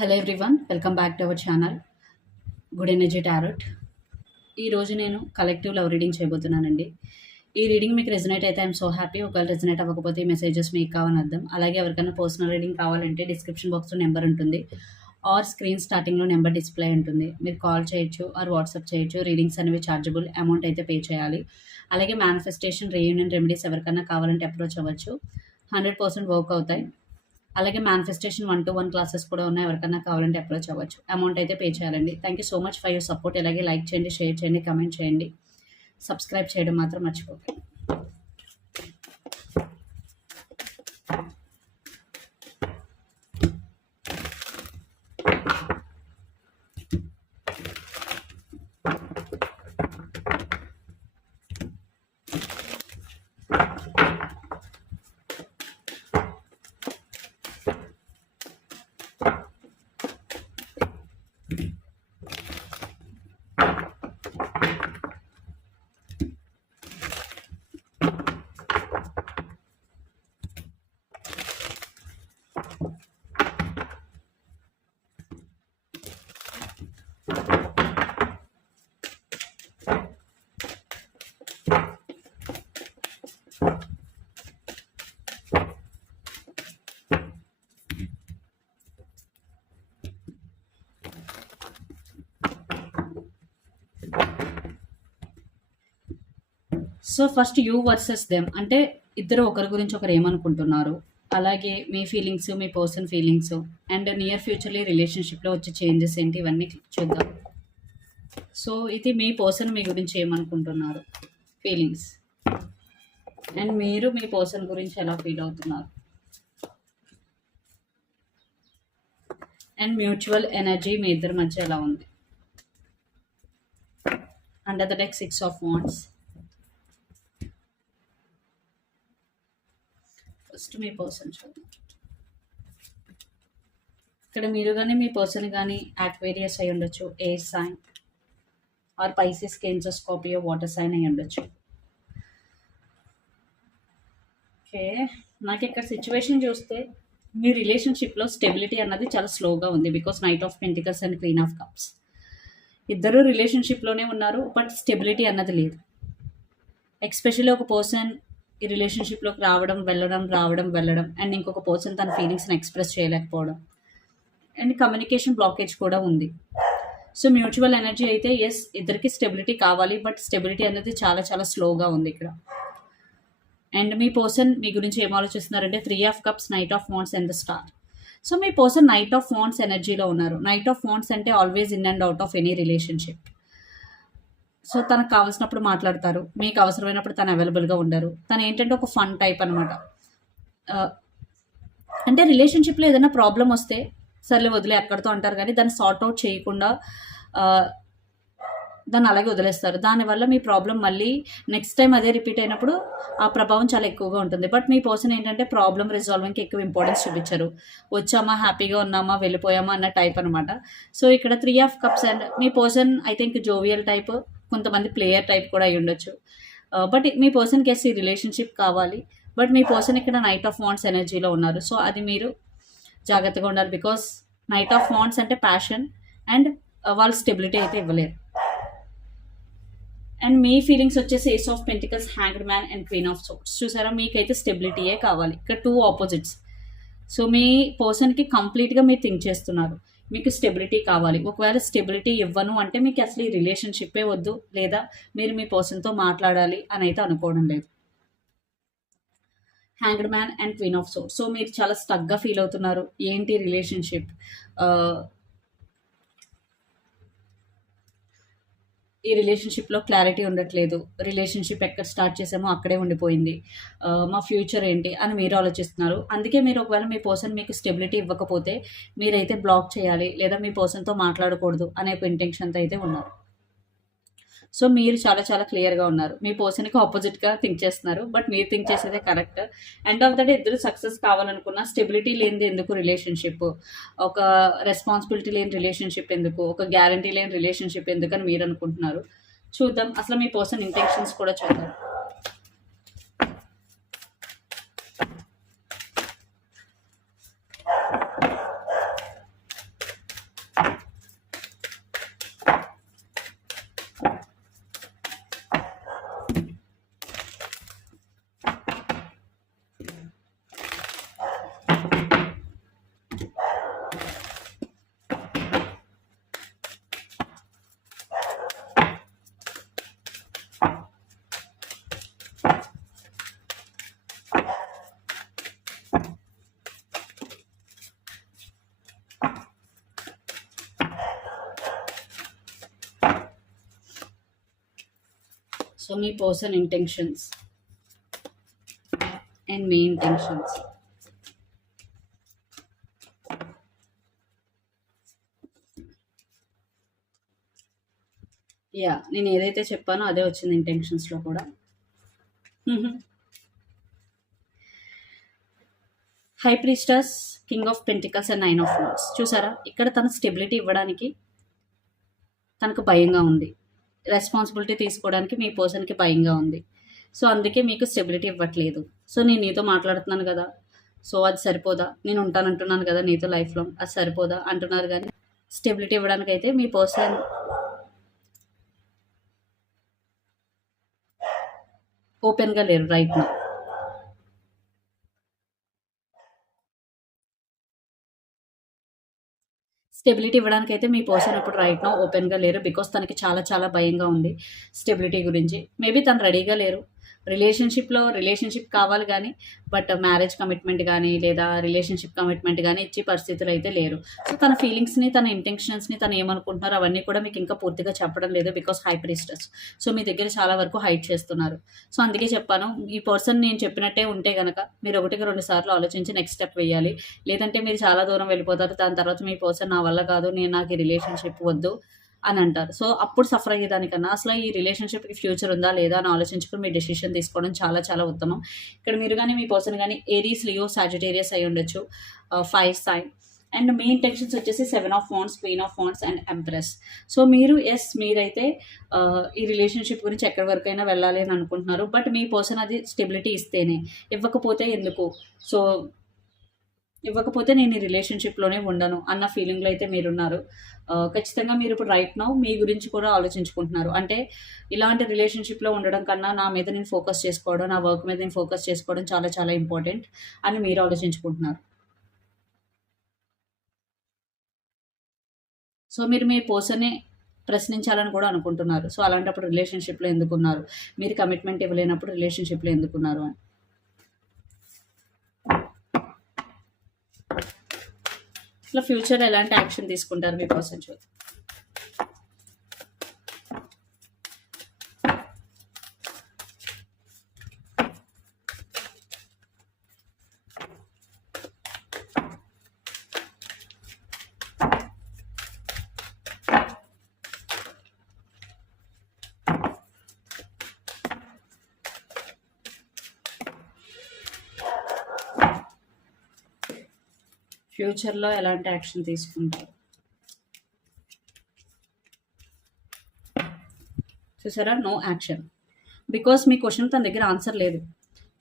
Hello everyone, welcome back to our channel good energy tarot. ఈరోజు నేను collective love reading చేయబోతున్నానండి. ఈ reading మీకు resonate అయితే ఐఎమ్ సో హ్యాపీ. ఒకవేళ రెజనేట్ అవ్వకపోతే ఈ మెసేజెస్ మీకు కావాలని అర్థం. అలాగే ఎవరికైనా పర్సనల్ రీడింగ్ కావాలంటే డిస్క్రిప్షన్ బాక్స్లో నెంబర్ ఉంటుంది ఆర్ స్క్రీన్ స్టార్టింగ్లో నెంబర్ డిస్ప్లే ఉంటుంది. మీరు కాల్ చేయొచ్చు ఆర్ వాట్సాప్ చేయొచ్చు. రీడింగ్స్ అనేవి ఛార్జబుల్, అమౌంట్ అయితే పే చేయాలి. అలాగే మేనిఫెస్టేషన్, రీయూనియన్ రెమెడీస్ ఎవరికైనా కావాలంటే అప్రోచ్ అవ్వచ్చు. 100% వర్క్ అవుతాయి. అలాగే మేనిఫెస్టేషన్ 1-to-1 క్లాసెస్ కూడా ఉన్నాయి. ఎవరికైనా కావాలంటే అప్రోచ్ అవ్వచ్చు. అమౌంట్ అయితే పే చేయాలండి. Thank you so much for your support. అలాగే లైక్ చేయండి, షేర్ చేయండి, కమెంట్ చేయండి, సబ్స్క్రైబ్ చేయడం మాత్రం మర్చిపోకండి. So first you versus them అంటే ఇద్దరు ఒకరి గురించి ఒకరు ఏమనుకుంటున్నారు, అలాగే మీ ఫీలింగ్స్, మీ పర్సన్ ఫీలింగ్స్ అండ్ నియర్ ఫ్యూచర్లీ రిలేషన్షిప్లో వచ్చే చేంజెస్ ఏంటి, ఇవన్నీ చూద్దాం. సో ఇది మీ పర్సన్ మీ గురించి ఏమనుకుంటున్నారు, ఫీలింగ్స్, అండ్ మీరు మీ పర్సన్ గురించి ఎలా ఫీల్ అవుతున్నారు, అండ్ మ్యూచువల్ ఎనర్జీ మీ ఇద్దరి మధ్య ఎలా ఉంది. Under the deck 6 of Wands. First me person చూద్దాం. ఇక్కడ మీరు కానీ మీ పర్సన్ కానీ యాక్వేరియస్ అయి ఉండొచ్చు, air sign or Pisces, Cancer, Scorpio, water sign అయి ఉండొచ్చు. ఓకే, నాకు ఇక్కడ సిచ్యువేషన్ చూస్తే మీ రిలేషన్షిప్లో స్టెబిలిటీ అన్నది చాలా స్లోగా ఉంది. Because Knight of Pentacles and Queen of cups, ఇద్దరు రిలేషన్షిప్లోనే ఉన్నారు, బట్ స్టెబిలిటీ అన్నది లేదు. ఎస్పెషల్లీ ఒక పర్సన్ ఈ రిలేషన్షిప్లోకి రావడం వెళ్ళడం అండ్ ఇంకొక పర్సన్ తన ఫీలింగ్స్ని ఎక్స్ప్రెస్ చేయలేకపోవడం అండ్ కమ్యూనికేషన్ బ్లాకేజ్ కూడా ఉంది. సో మ్యూచువల్ ఎనర్జీ అయితే ఎస్, ఇద్దరికి స్టెబిలిటీ కావాలి, బట్ స్టెబిలిటీ అనేది చాలా చాలా స్లోగా ఉంది ఇక్కడ. అండ్ మీ పర్సన్ మీ గురించి ఏం ఆలోచిస్తున్నారంటే 3 of Cups, Knight of Wands and the Star. So మీ పర్సన్ నైట్ ఆఫ్ వాండ్స్ ఎనర్జీలో ఉన్నారు. నైట్ ఆఫ్ వాండ్స్ అంటే always in and out of any relationship. So తనకు కావాల్సినప్పుడు మాట్లాడతారు, మీకు అవసరమైనప్పుడు తను అవైలబుల్గా ఉండరు. తను ఏంటంటే ఒక ఫన్ టైప్ అనమాట. అంటే రిలేషన్షిప్లో ఏదైనా ప్రాబ్లం వస్తే సర్లే వదిలే అక్కడితో అంటారు, కానీ దాన్ని సార్ట్ అవుట్ చేయకుండా దాన్ని అలాగే వదిలేస్తారు. దానివల్ల మీ ప్రాబ్లం మళ్ళీ నెక్స్ట్ టైం అదే రిపీట్ అయినప్పుడు ఆ ప్రభావం చాలా ఎక్కువగా ఉంటుంది. బట్ మీ పర్సన్ ఏంటంటే ప్రాబ్లం రిజాల్వింగ్కి ఎక్కువ ఇంపార్టెన్స్ చూపించారు. వచ్చామా, హ్యాపీగా ఉన్నామా, వెళ్ళిపోయామా అన్న టైప్ అనమాట. సో ఇక్కడ 3 of Cups అండ్ మీ person I think jovial type, కొంతమంది ప్లేయర్ టైప్ కూడా అయి ఉండొచ్చు. బట్ మీ పర్సన్కి ఈ రిలేషన్షిప్ కావాలి, బట్ మీ పర్సన్ ఇక్కడ నైట్ ఆఫ్ వాండ్స్ ఎనర్జీలో ఉన్నారు. సో అది మీరు జాగ్రత్తగా ఉండాలి. బికాస్ నైట్ ఆఫ్ వాండ్స్ అంటే ప్యాషన్ అండ్ వాళ్ళు స్టెబిలిటీ అయితే ఇవ్వలేరు. అండ్ మీ ఫీలింగ్స్ వచ్చేసి Ace of Pentacles, Hanged Man and Queen of Swords. చూసారా, మీకైతే స్టెబిలిటీయే కావాలి. ఇక్కడ 2 ఆపోజిట్స్. సో మీ పర్సన్కి కంప్లీట్గా మీరు థింక్ చేస్తున్నారు, మీకు స్టెబిలిటీ కావాలి. ఒకవేళ స్టెబిలిటీ ఇవ్వను అంటే మీకు అసలు ఈ రిలేషన్షిప్పే వద్దు, లేదా మీరు మీ పర్సన్తో మాట్లాడాలి అని అయితే అనుకోవడం లేదు. Hanged Man and Queen of swords. So మీరు చాలా స్టక్గా ఫీల్ అవుతున్నారు. ఏంటి రిలేషన్షిప్, ఈ రిలేషన్షిప్లో క్లారిటీ ఉండట్లేదు, రిలేషన్షిప్ ఎక్కడ స్టార్ట్ చేసామో అక్కడే ఉండిపోయింది, మా ఫ్యూచర్ ఏంటి అని మీరు ఆలోచిస్తున్నారు. అందుకే మీరు ఒకవేళ మీ పర్సన్ మీకు స్టెబిలిటీ ఇవ్వకపోతే మీరైతే బ్లాక్ చేయాలి, లేదా మీ పర్సన్తో మాట్లాడకూడదు అనే ఒక ఇంటెన్షన్తో అయితే ఉన్నారు. సో మీరు చాలా చాలా క్లియర్గా ఉన్నారు. మీ పర్సన్కి ఆపోజిట్గా థింక్ చేస్తున్నారు, బట్ మీరు థింక్ చేసేదే correct. End of the day ఇద్దరు సక్సెస్ కావాలనుకున్న స్టెబిలిటీ లేనిది ఎందుకు రిలేషన్షిప్, ఒక రెస్పాన్సిబిలిటీ లేని రిలేషన్షిప్ ఎందుకు, ఒక గ్యారంటీ లేని రిలేషన్షిప్ ఎందుకని మీరు అనుకుంటున్నారు. చూద్దాం అసలు మీ పర్సన్ ఇంటెన్షన్స్ కూడా చూద్దాం. సో మీ పర్సన్ ఇంటెన్షన్స్ అండ్ మీ ఇంటెన్షన్స్. యా, నేను ఏదైతే చెప్పానో అదే వచ్చింది ఇంటెన్షన్స్లో కూడా. High Priestess, King of Pentacles and 9 of Wands. చూసారా, ఇక్కడ తన స్టెబిలిటీ ఇవ్వడానికి తనకు భయంగా ఉంది. రెస్పాన్సిబిలిటీ తీసుకోవడానికి మీ పర్సన్కి భయంగా ఉంది. సో అందుకే మీకు స్టెబిలిటీ ఇవ్వట్లేదు. సో నేను నీతో మాట్లాడుతున్నాను కదా, సో అది సరిపోదా, నేను ఉంటానంటున్నాను కదా నీతో లైఫ్లో, అది సరిపోదా అంటున్నారు. కానీ స్టెబిలిటీ ఇవ్వడానికి అయితే మీ పర్సన్ ఓపెన్గా లేరు రైట్ నా. స్టెబిలిటీ ఇవ్వడానికి అయితే మీ పర్సన్ ఇప్పుడు రైట్ నో ఓపెన్గా లేరు. బికాస్ తనకి చాలా చాలా భయంగా ఉంది స్టెబిలిటీ గురించి. మేబీ తను రెడీగా లేరు. రిలేషన్షిప్ కావాలి కానీ, బట్ మ్యారేజ్ కమిట్మెంట్ కానీ లేదా రిలేషన్షిప్ కమిట్మెంట్ కానీ ఇచ్చే పరిస్థితులు అయితే లేరు. సో తన ఫీలింగ్స్ని, తన ఇంటెన్షన్స్ని, తను ఏమనుకుంటున్నారో అవన్నీ కూడా మీకు ఇంకా పూర్తిగా చెప్పడం లేదు. Because high priestess. సో మీ దగ్గర చాలా వరకు హైడ్ చేస్తున్నారు. సో అందుకే చెప్పాను, ఈ పర్సన్ నేను చెప్పినట్టే ఉంటే కనుక మీరు 1-2 సార్లు ఆలోచించి నెక్స్ట్ స్టెప్ వేయాలి. లేదంటే మీరు చాలా దూరం వెళ్ళిపోతారు. దాని తర్వాత మీ పర్సన్ నా వల్ల కాదు, నాకు ఈ రిలేషన్షిప్ వద్దు అని అంటారు. సో అప్పుడు సఫర్ అయ్యేదానికన్నా అసలు ఈ రిలేషన్షిప్కి ఫ్యూచర్ ఉందా లేదా అని ఆలోచించుకుని మీ డెసిషన్ తీసుకోవడం చాలా చాలా ఉత్తమం. ఇక్కడ మీరు కానీ మీ పర్సన్ కానీ ఏరీస్, లియో, సాజిటేరియస్ అయి ఉండొచ్చు, 5 సైన్. అండ్ మీ ఇంటెన్షన్స్ వచ్చేసి 7 of wands, queen of wands and empress. So మీరైతే ఈ రిలేషన్షిప్ గురించి ఎక్కడి వరకైనా వెళ్ళాలి అని అనుకుంటున్నారు. బట్ మీ పర్సన్ అది స్టెబిలిటీ ఇస్తేనే, ఇవ్వకపోతే ఎందుకు, సో ఇవ్వకపోతే నేను ఈ రిలేషన్షిప్లోనే ఉండను అన్న ఫీలింగ్లో అయితే మీరున్నారు. ఖచ్చితంగా మీరు ఇప్పుడు రైట్ నౌ మీ గురించి కూడా ఆలోచించుకుంటున్నారు. అంటే ఇలాంటి రిలేషన్షిప్లో ఉండడం కన్నా నా మీద నేను ఫోకస్ చేసుకోవడం, నా వర్క్ మీద నేను ఫోకస్ చేసుకోవడం చాలా చాలా ఇంపార్టెంట్ అని మీరు ఆలోచించుకుంటున్నారు. సో మీరు మీ పర్సనే ప్రశ్నించాలని కూడా అనుకుంటున్నారు. సో అలాంటప్పుడు రిలేషన్షిప్లో ఎందుకున్నారు, మీరు కమిట్మెంట్ ఇవ్వలేనప్పుడు రిలేషన్షిప్లో ఎందుకున్నారు అని. ఇట్లా ఫ్యూచర్ ఎలాంటి యాక్షన్ తీసుకుంటారు మీ పర్సన్ చూద్దాం. ఫ్యూచర్లో ఎలాంటి యాక్షన్ తీసుకుంటారు చూసారా, నో యాక్షన్. బికాస్ మీ క్వశ్చన్ తన దగ్గర ఆన్సర్ లేదు.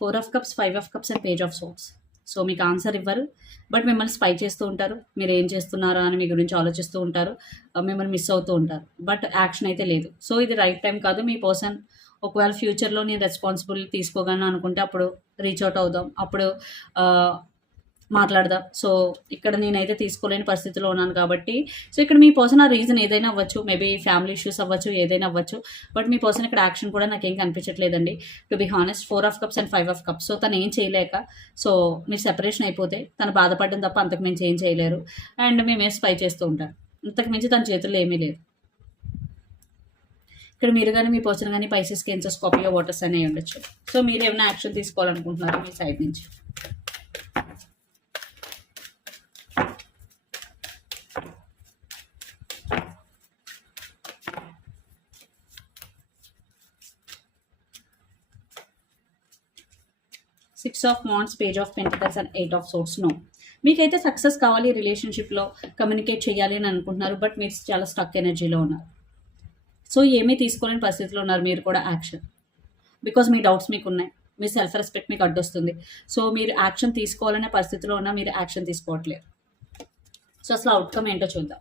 4 of Cups, 5 of Cups and Page of Swords. So మీకు ఆన్సర్ ఇవ్వరు, బట్ మిమ్మల్ని స్పై చేస్తూ ఉంటారు. మీరు ఏం చేస్తున్నారా అని మీ గురించి ఆలోచిస్తూ ఉంటారు, మిమ్మల్ని మిస్ అవుతూ ఉంటారు. బట్ యాక్షన్ అయితే లేదు. సో ఇది రైట్ టైం కాదు. మీ పర్సన్ ఒకవేళ ఫ్యూచర్లో నేను రెస్పాన్సిబిలిటీ తీసుకోగలను అనుకుంటే అప్పుడు రీచ్ అవుట్ అవుదాం, అప్పుడు మాట్లాడదాం. సో ఇక్కడ నేనైతే తీసుకోలేని పరిస్థితిలో ఉన్నాను కాబట్టి, సో ఇక్కడ మీ పర్సన్ ఆ రీజన్ ఏదైనా అవ్వచ్చు, మేబీ ఫ్యామిలీ ఇష్యూస్ అవ్వచ్చు, ఏదైనా అవ్వచ్చు. బట్ మీ పర్సన్ ఇక్కడ యాక్షన్ కూడా నాకేం కనిపించట్లేదండి, to be honest. 4 of Cups and 5 of Cups. So తను ఏం చేయలేక, సో మీరు సెపరేషన్ అయిపోతే తను బాధపడడం తప్ప అంతకు మించి ఏం చేయలేరు. అండ్ మేమే స్పై చేస్తూ ఉంటారు. ఇంతకు మించి తన చేతుల్లో ఏమీ లేదు. ఇక్కడ మీరు కానీ మీ పర్సన్ కానీ పైసెస్, కేన్సర్, స్కార్పియో, వాటర్స్ అనేవి ఉండొచ్చు. సో మీరు ఏమైనా యాక్షన్ తీసుకోవాలనుకుంటున్నారు మీ సైడ్ నుంచి. Six of Wands, Page of Pentacles and 8 of Swords. No, మీకైతే సక్సెస్ కావాలి, రిలేషన్షిప్లో కమ్యూనికేట్ చేయాలి అని అనుకుంటున్నారు. బట్ మీరు చాలా స్టక్ ఎనర్జీలో ఉన్నారు. సో ఏమీ తీసుకోలేని పరిస్థితిలో ఉన్నారు మీరు కూడా యాక్షన్. బికాజ్ మీ డౌట్స్ మీకు ఉన్నాయి, మీ సెల్ఫ్ రెస్పెక్ట్ మీకు అడ్డొస్తుంది. సో మీరు యాక్షన్ తీసుకోవాలనే పరిస్థితిలో ఉన్నా మీరు యాక్షన్ తీసుకోవట్లేదు. సో అసలు అవుట్కమ్ ఏంటో చూద్దాం.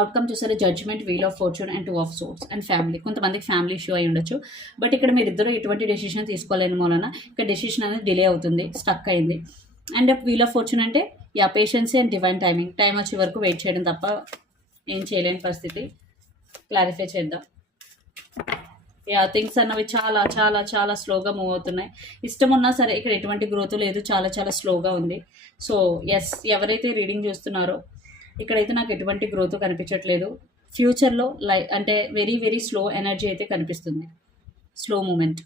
అవుట్కమ్ చూసారా, judgement, Wheel of Fortune and 2 of Swords and family. కొంతమందికి ఫ్యామిలీ ఇష్యూ అయి ఉండొచ్చు, బట్ ఇక్కడ మీరిద్దరూ ఎటువంటి డెసిషన్ తీసుకోలేని మూలన ఇక్కడ డెసిషన్ అనేది డిలే అవుతుంది, స్టక్ అయింది. అండ్ వీల్ ఆఫ్ ఫార్చ్యూన్ అంటే పేషెన్సీ అండ్ డివైన్ టైమింగ్. టైం వచ్చే వరకు వెయిట్ చేయడం తప్ప ఏం చేయలేని పరిస్థితి. క్లారిఫై చేద్దాం. థింగ్స్ అన్నవి చాలా చాలా చాలా స్లోగా మూవ్ అవుతున్నాయి. ఇష్టం ఉన్నా సరే ఇక్కడ ఎటువంటి గ్రోత్ లేదు, చాలా చాలా స్లోగా ఉంది. సో ఎస్, ఎవరైతే రీడింగ్ చూస్తున్నారో ఇక్కడైతే నాకు ఎటువంటి గ్రోత్ కనిపించట్లేదు. ఫ్యూచర్లో అంటే వెరీ వెరీ స్లో ఎనర్జీ అయితే కనిపిస్తుంది, స్లో మూమెంట్.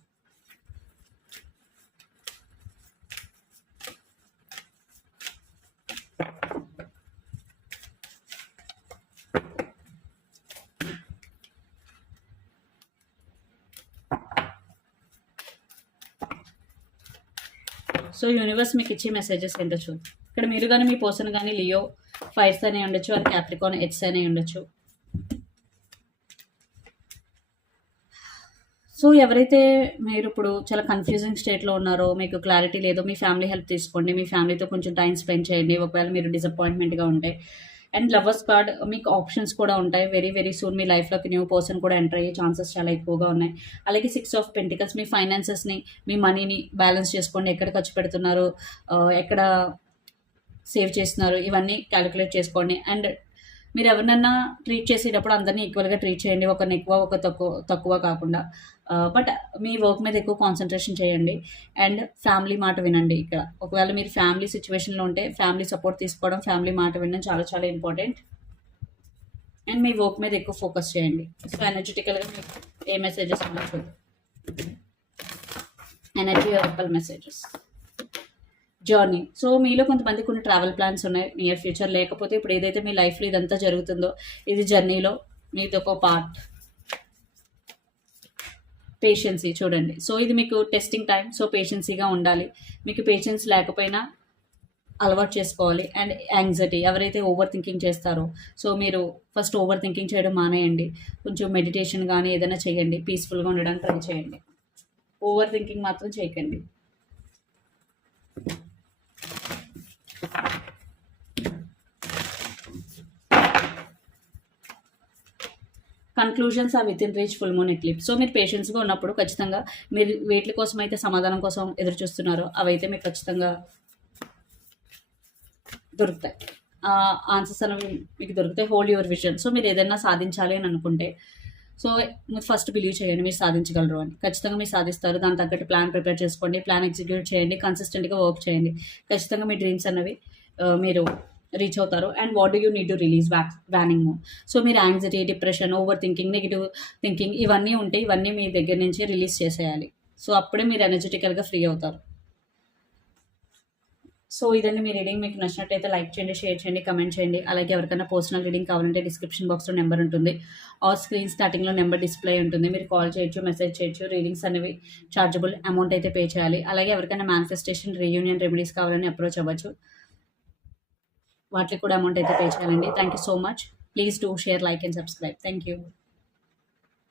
సో యూనివర్స్ మీకు ఇచ్చే మెసేజెస్ ఏంటో చూద్దాం. ఇక్కడ మీరు కానీ మీ పర్సన్ కానీ లియో ఫైర్స్ అనే ఉండొచ్చు, అది క్యాప్రికాన్ ఎట్స్ అనే ఉండొచ్చు. సో ఎవరైతే మీరు ఇప్పుడు చాలా కన్ఫ్యూజింగ్ స్టేట్లో ఉన్నారో, మీకు క్లారిటీ లేదో, మీ ఫ్యామిలీ హెల్ప్ తీసుకోండి, మీ ఫ్యామిలీతో కొంచెం టైం స్పెండ్ చేయండి ఒకవేళ మీరు డిసప్పాయింట్మెంట్గా ఉంటే. అండ్ లవర్స్ కార్డ్, మీకు ఆప్షన్స్ కూడా ఉంటాయి. వెరీ వెరీ సూన్ మీ లైఫ్లోకి న్యూ పర్సన్ కూడా ఎంటర్ అయ్యే ఛాన్సెస్ చాలా ఎక్కువగా ఉన్నాయి. అలాగే 6 ఆఫ్ పెంటికల్స్, మీ ఫైనాన్సెస్ని, మీ మనీని బ్యాలెన్స్ చేసుకోండి. ఎక్కడ ఖర్చు పెడుతున్నారు, ఎక్కడ సేవ్ చేస్తున్నారు, ఇవన్నీ క్యాలిక్యులేట్ చేసుకోండి. అండ్ మీరు ఎవరినన్నా ట్రీట్ చేసేటప్పుడు అందరినీ ఈక్వల్గా ట్రీట్ చేయండి, ఒకరిని ఎక్కువ ఒక తక్కువ కాకుండా. బట్ మీ వర్క్ మీద ఎక్కువ కాన్సన్ట్రేషన్ చేయండి. అండ్ ఫ్యామిలీ మాట వినండి. ఇక్కడ ఒకవేళ మీరు ఫ్యామిలీ సిచ్యువేషన్లో ఉంటే ఫ్యామిలీ సపోర్ట్ తీసుకోవడం, ఫ్యామిలీ మాట వినడం చాలా చాలా ఇంపార్టెంట్. అండ్ మీ వర్క్ మీద ఎక్కువ ఫోకస్ చేయండి. సో ఎనర్జెటికల్గా మీకు ఏ మెసేజెస్ ఉండొచ్చు, energy Oracle messages. Journey. So మీలో కొంతమంది కొన్ని ట్రావెల్ ప్లాన్స్ ఉన్నాయి నియర్ ఫ్యూచర్, లేకపోతే ఇప్పుడు ఏదైతే మీ లైఫ్లో ఇదంతా జరుగుతుందో ఇది జర్నీలో మీది ఒక పార్ట్. పేషెన్సీ చూడండి. సో ఇది మీకు టెస్టింగ్ టైం, సో పేషెన్సీగా ఉండాలి. మీకు పేషెన్స్ లేకపోయినా అలవాటు చేసుకోవాలి. అండ్ యాంగ్జైటీ, ఎవరైతే ఓవర్ థింకింగ్ చేస్తారో, సో మీరు ఫస్ట్ ఓవర్ థింకింగ్ చేయడం మానేయండి. కొంచెం మెడిటేషన్ కానీ ఏదైనా చేయండి, పీస్ఫుల్గా ఉండడానికి ట్రై చేయండి. ఓవర్ థింకింగ్ మాత్రం చేయకండి. Conclusions are within reach full moon eclipse. So మీరు పేషెన్స్గా ఉన్నప్పుడు ఖచ్చితంగా మీరు వేటి కోసం అయితే సమాధానం కోసం ఎదురు చూస్తున్నారో అవైతే మీకు ఖచ్చితంగా దొరుకుతాయి. ఆన్సర్స్ అనేవి మీకు దొరుకుతాయి. Hold your vision. సో మీరు ఏదైనా సాధించాలి అని అనుకుంటే, సో మీరు ఫస్ట్ బిలీవ్ చేయండి మీరు సాధించగలరు అని. ఖచ్చితంగా మీరు సాధిస్తారు. దాని తగ్గట్టు ప్లాన్ ప్రిపేర్ చేసుకోండి, ప్లాన్ ఎగ్జిక్యూట్ చేయండి, కన్సిస్టెంట్గా వర్క్ చేయండి. ఖచ్చితంగా మీ డ్రీమ్స్ అనేవి మీరు రీచ్ అవుతారు. And what do you need to release waning moon. So మీరు anxiety, depression, over thinking, negative thinking ఇవన్నీ ఉంటే ఇవన్నీ మీ దగ్గర నుంచి రిలీజ్ చేసేయాలి. సో అప్పుడే మీరు ఎనర్జెటికల్గా ఫ్రీ అవుతారు. సో ఇదండి మీ రీడింగ్. మీకు నచ్చినట్టయితే లైక్ చేయండి, షేర్ చేయండి, కమెంట్ చేయండి. అలాగే ఎవరికైనా పర్సనల్ రీడింగ్ కావాలంటే డిస్క్రిప్షన్ బాక్స్లో నెంబర్ ఉంటుంది, ఆర్ స్క్రీన్ స్టార్టింగ్లో నెంబర్ డిస్ప్లే ఉంటుంది. మీరు కాల్ చేయొచ్చు, మెసేజ్ చేయొచ్చు. రీడింగ్స్ అనేవి చార్జబుల్, అమౌంట్ అయితే పే చేయాలి. అలాగే ఎవరికైనా మేనిఫెస్టేషన్, రీయూనియన్ రెమెడీస్ కావాలని అప్రోచ్ అవ్వచ్చు, వాటికి కూడా అమౌంట్ అయితే పే చేయాలండి. Thank you so much. Please do share, like and subscribe. Thank you.